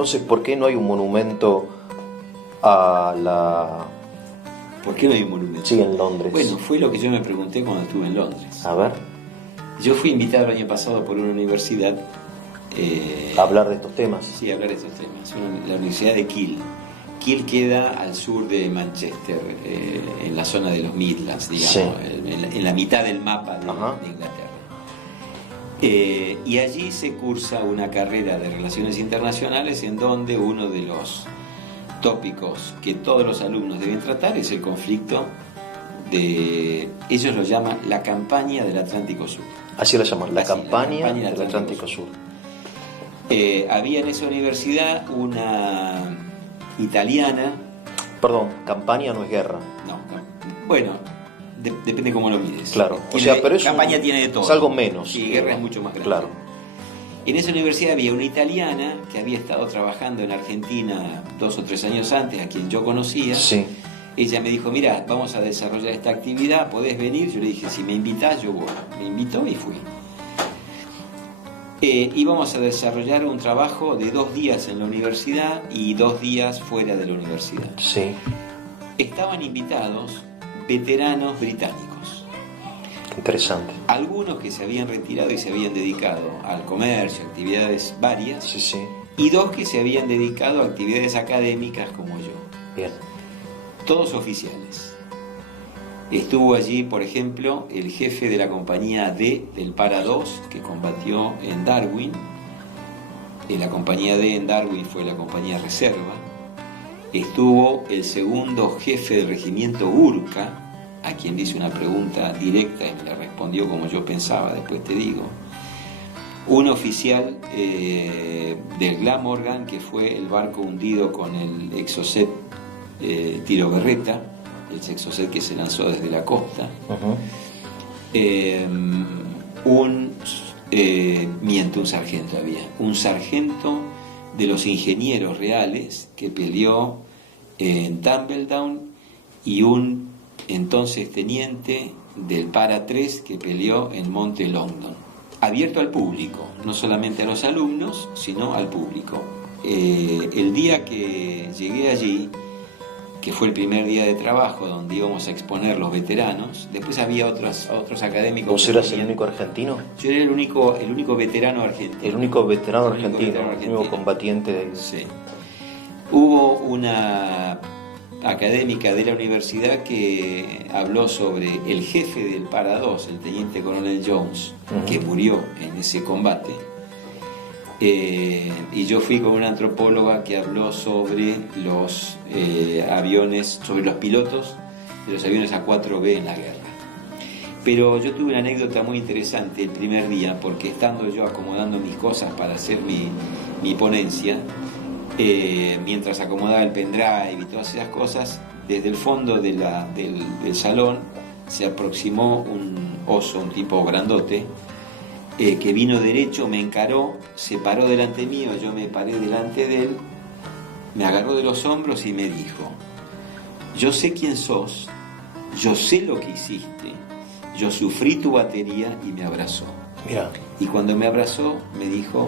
Entonces, ¿por qué no hay un monumento a la... ¿Por qué no hay un monumento? Sí, en Londres. Bueno, fue lo que yo me pregunté cuando estuve en Londres. A ver. Yo fui invitado el año pasado por una universidad A hablar de estos temas. Sí, hablar de estos temas. La Universidad de Kiel. Kiel queda al sur de Manchester, en la zona de los Midlands, digamos, Sí. en la mitad del mapa de Inglaterra. Y allí se cursa una carrera de Relaciones Internacionales en donde uno de los tópicos que todos los alumnos deben tratar es el conflicto ellos lo llaman la campaña del Atlántico Sur. Así la llaman, la campaña del Atlántico Sur. Había en esa universidad una italiana. Perdón, campaña no es guerra. No, bueno, depende cómo lo mides. Claro, pero campaña tiene de todo. Es algo menos. Sí, guerra es mucho más grande. Claro. En esa universidad había una italiana que había estado trabajando en Argentina 2 o 3 años antes, a quien yo conocía. Sí. Ella me dijo, mira, vamos a desarrollar esta actividad, ¿podés venir? Yo le dije, si me invitás, yo voy. Me invitó y fui. Íbamos a desarrollar un trabajo de 2 días en la universidad y 2 días fuera de la universidad. Sí. Estaban invitados veteranos británicos. Interesante. Algunos que se habían retirado y se habían dedicado al comercio, actividades varias. Sí, sí. Y 2 que se habían dedicado a actividades académicas como yo. Bien. Todos oficiales. Estuvo allí, por ejemplo, el jefe de la compañía D del Para 2, que combatió en Darwin. La compañía D en Darwin fue la compañía reserva. Estuvo el segundo jefe del regimiento Urca, a quien le hice una pregunta directa y me la respondió como yo pensaba, después te digo. Un oficial del Glamorgan, que fue el barco hundido con el Exocet Tiro Berreta, el Exocet que se lanzó desde la costa. Un sargento había. Un sargento de los ingenieros reales que peleó en Tumbledown y un entonces teniente del Para 3 que peleó en Monte Longdon. Abierto al público, no solamente a los alumnos, sino al público. El día que llegué allí, que fue el primer día de trabajo donde íbamos a exponer los veteranos, después había otros académicos. ¿Vos eras el único argentino? Yo era el único veterano argentino. El único veterano argentino, el único combatiente de... Sí. Hubo una académica de la universidad que habló sobre el jefe del Para 2, el teniente coronel Jones, que murió en ese combate. Y yo fui con una antropóloga que habló sobre los aviones, sobre los pilotos de los aviones A4B en la guerra. Pero yo tuve una anécdota muy interesante el primer día, porque estando yo acomodando mis cosas para hacer mi ponencia, mientras acomodaba el pendrive y todas esas cosas, desde el fondo del salón se aproximó un oso, un tipo grandote, que vino derecho, me encaró, se paró delante mío, yo me paré delante de él, me agarró de los hombros y me dijo: yo sé quién sos, yo sé lo que hiciste, yo sufrí tu batería, y me abrazó. Mira. Y cuando me abrazó me dijo: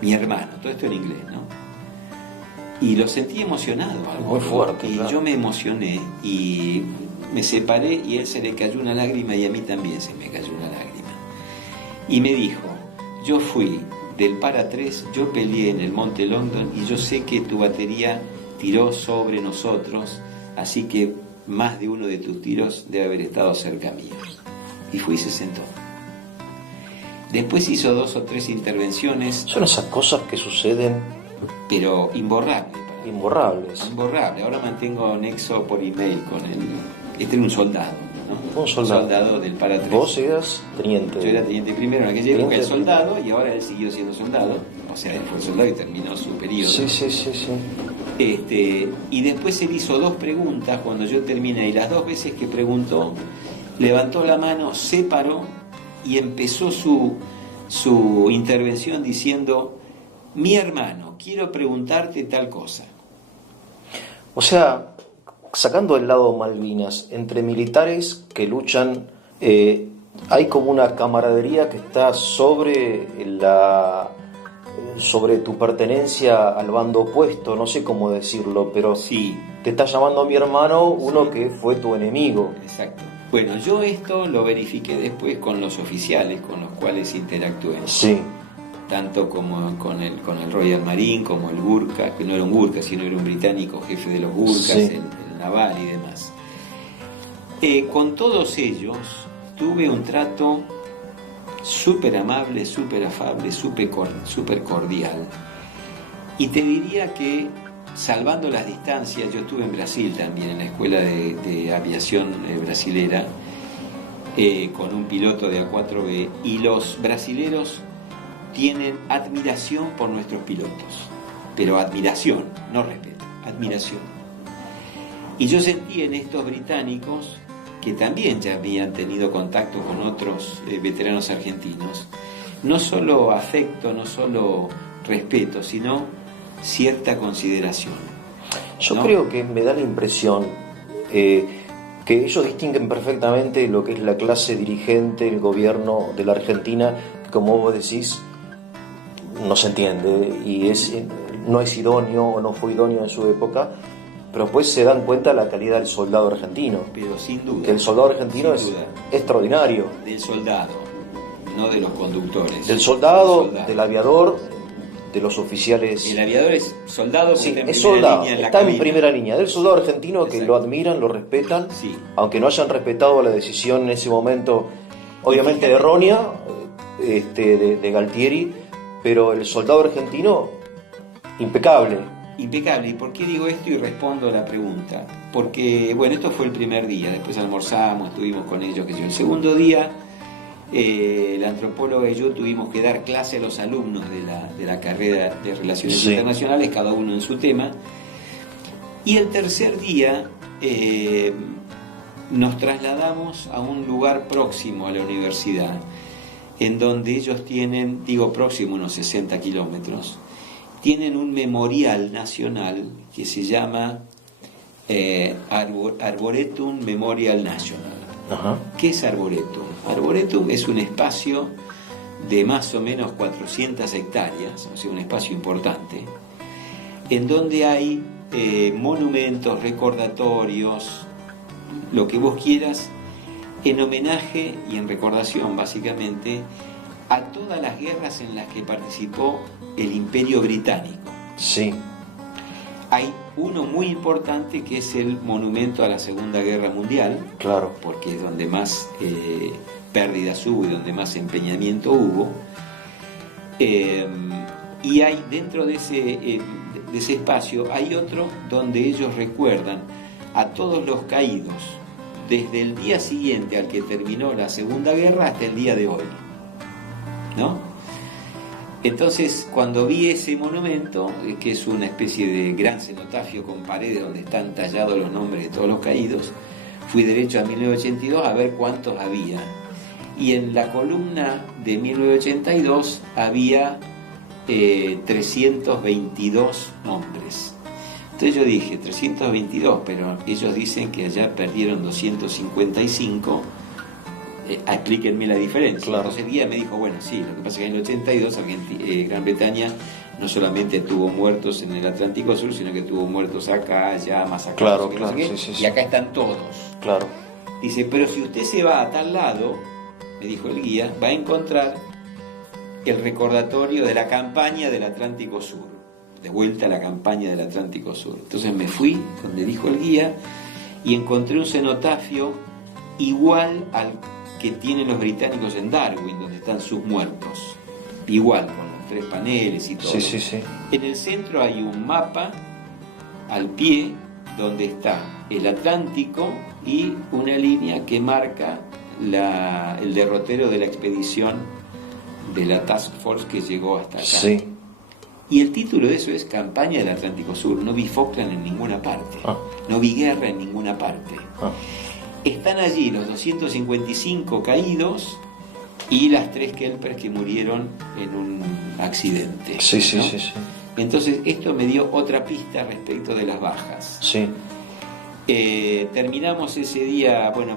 mi hermano, todo esto en inglés, ¿no? Y lo sentí emocionado. Muy fuerte. Y claro. yo me emocioné y me separé y a él se le cayó una lágrima y a mí también se me cayó una lágrima. Y me dijo: yo fui del Para 3, yo peleé en el Monte Longdon y yo sé que tu batería tiró sobre nosotros, así que más de uno de tus tiros debe haber estado cerca mío. Y fui y se sentó. Después hizo 2 o 3 intervenciones. Son esas cosas que suceden... Pero imborrables. Imborrables. Imborrable. Ahora mantengo nexo por email con él. Este era un soldado, ¿no? Un soldado. Soldado del Para 3. Vos eras teniente. Yo era teniente primero en aquella época, el soldado, y ahora él siguió siendo soldado. O sea, él fue soldado y terminó su periodo. Sí. Y después él hizo 2 preguntas cuando yo terminé, y las 2 veces que preguntó, levantó la mano, se paró y empezó su intervención diciendo: mi hermano, quiero preguntarte tal cosa. O sea, sacando el lado Malvinas, entre militares que luchan, hay como una camaradería que está sobre sobre tu pertenencia al bando opuesto, no sé cómo decirlo, pero Sí, te está llamando mi hermano uno Sí. que fue tu enemigo. exacto. Bueno, yo esto lo verifiqué después con los oficiales con los cuales interactué, Sí, tanto como con el Royal Marine, como el Gurkha, que no era un Gurkha, sino era un británico jefe de los Gurkhas, Sí. el naval y demás. Con todos ellos tuve un trato súper amable, súper afable, súper cordial. Y te diría que, salvando las distancias, yo estuve en Brasil también, en la escuela de aviación brasilera, con un piloto de A4B, y los brasileros tienen admiración por nuestros pilotos, pero admiración, no respeto, admiración. Y yo sentí en estos británicos, que también ya habían tenido contacto con otros veteranos argentinos, no solo afecto, no solo respeto, sino cierta consideración. yo ¿no? creo que me da la impresión que ellos distinguen perfectamente lo que es la clase dirigente, el gobierno de la Argentina, que como vos decís, no se entiende y no es idóneo o no fue idóneo en su época, pero pues se dan cuenta de la calidad del soldado argentino, Pero sin duda. que el soldado argentino sin es duda, extraordinario, del soldado, no de los conductores. del soldado, del aviador, de los oficiales. El aviador es soldado porque Sí, está en es primera soldado, línea en la está en cabina. primera línea, del soldado argentino que Exacto. lo admiran, lo respetan, Sí. aunque no hayan respetado la decisión en ese momento, obviamente fíjate- errónea, de Galtieri, pero el soldado argentino, impecable. Impecable. ¿Y por qué digo esto y respondo a la pregunta? Porque, bueno, esto fue el primer día, después almorzamos, estuvimos con ellos, que yo. El segundo día, la antropóloga y yo tuvimos que dar clase a los alumnos de la carrera de Relaciones Sí. Internacionales, cada uno en su tema. Y el tercer día nos trasladamos a un lugar próximo a la universidad, en donde ellos tienen, digo próximo, unos 60 kilómetros, tienen un memorial nacional que se llama Arboretum Memorial National. Ajá. ¿Qué es Arboretum? Arboretum es un espacio de más o menos 400 hectáreas, o sea, un espacio importante, en donde hay monumentos, recordatorios, lo que vos quieras, en homenaje y en recordación, básicamente, a todas las guerras en las que participó el Imperio Británico. Sí, Hay uno muy importante que es el monumento a la Segunda Guerra Mundial, claro. porque es donde más pérdidas hubo y donde más empeñamiento hubo. Y hay dentro de ese espacio, hay otro donde ellos recuerdan a todos los caídos desde el día siguiente al que terminó la Segunda Guerra hasta el día de hoy, ¿no? Entonces, cuando vi ese monumento, que es una especie de gran cenotafio con paredes donde están tallados los nombres de todos los caídos, fui derecho a 1982 a ver cuántos había. Y en la columna de 1982 había 322 nombres. Entonces yo dije, 322, pero ellos dicen que allá perdieron 255. Explíquenme la diferencia. Claro. Entonces el guía me dijo, bueno, sí, lo que pasa es que en el 82 Gran Bretaña no solamente tuvo muertos en el Atlántico Sur, sino que tuvo muertos acá, allá, más acá, Claro, no sé qué, claro, no sé qué, sí, sí, y sí. acá están todos. Claro. Dice, pero si usted se va a tal lado, me dijo el guía, va a encontrar el recordatorio de la campaña del Atlántico Sur. De vuelta a la campaña del Atlántico Sur. Entonces me fui, donde dijo el guía, y encontré un cenotafio igual al que tienen los británicos en Darwin, donde están sus muertos. Igual, con los 3 paneles y todo. Sí, sí, sí. En el centro hay un mapa al pie donde está el Atlántico y una línea que marca el derrotero de la expedición de la Task Force que llegó hasta acá. Sí. Y el título de eso es Campaña del Atlántico Sur. No vi Falkland en ninguna parte. No vi guerra en ninguna parte. Están allí los 255 caídos y las 3 Kelpers que murieron en un accidente. Sí, sí, ¿no? sí, sí. Entonces esto me dio otra pista respecto de las bajas. Sí. Terminamos ese día, bueno,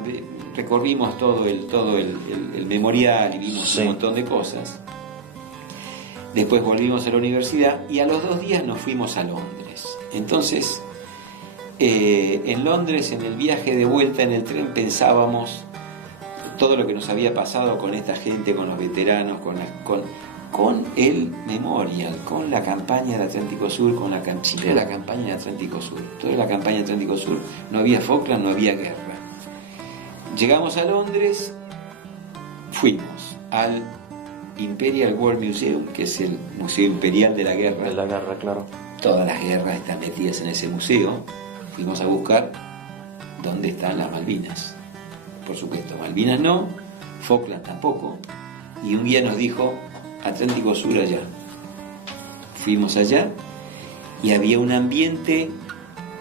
recorrimos todo el memorial y vimos Sí. un montón de cosas. Después volvimos a la universidad y a los 2 días nos fuimos a Londres. Entonces, en Londres, en el viaje de vuelta en el tren, pensábamos todo lo que nos había pasado con esta gente, con los veteranos, con el Memorial, con la campaña del Atlántico Sur, con la campaña del Atlántico Sur. Toda la campaña del Atlántico Sur. No había Falkland, no había guerra. Llegamos a Londres, fuimos al Imperial War Museum, que es el Museo Imperial de la Guerra. De la guerra, claro. Todas las guerras están metidas en ese museo. Fuimos a buscar dónde están las Malvinas. Por supuesto, Malvinas no, Falkland tampoco. Y un guía nos dijo, Atlántico Sur allá. Fuimos allá y había un ambiente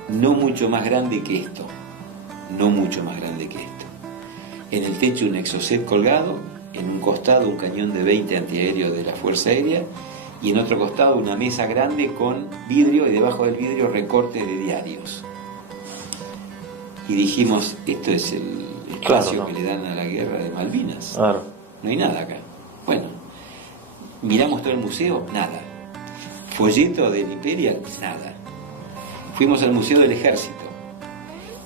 no mucho más grande que esto. No mucho más grande que esto. En el techo un exocet colgado, en un costado un cañón de 20 antiaéreo de la Fuerza Aérea y en otro costado una mesa grande con vidrio y debajo del vidrio recortes de diarios. Y dijimos, esto es el espacio que le dan a la guerra de Malvinas. Claro. No hay nada acá. Bueno, miramos todo el museo, nada. Folleto del Imperial, nada. Fuimos al Museo del Ejército.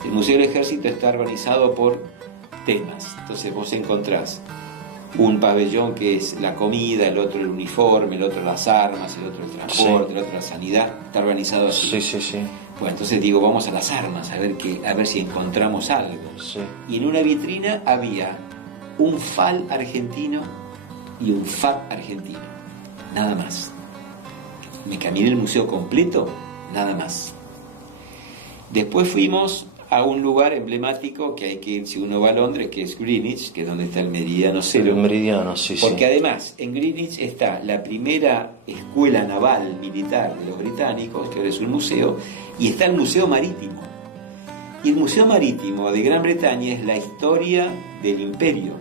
El Museo del Ejército está organizado por temas. Entonces vos encontrás un pabellón que es la comida, el otro el uniforme, el otro las armas, el otro el transporte, el otro la sanidad. Está organizado así. Sí. Bueno, entonces digo, vamos a las armas, a ver si encontramos algo. Sí. Y en una vitrina había un FAL argentino y un FAB argentino. Nada más. Me caminé el museo completo, nada más. Después fuimos a un lugar emblemático que hay que ir si uno va a Londres, que es Greenwich, que es donde está el Meridiano Cero. El Meridiano, sí. Porque además, en Greenwich está la primera escuela naval militar de los británicos, que ahora es un museo, y está el Museo Marítimo. Y el Museo Marítimo de Gran Bretaña es la historia del imperio.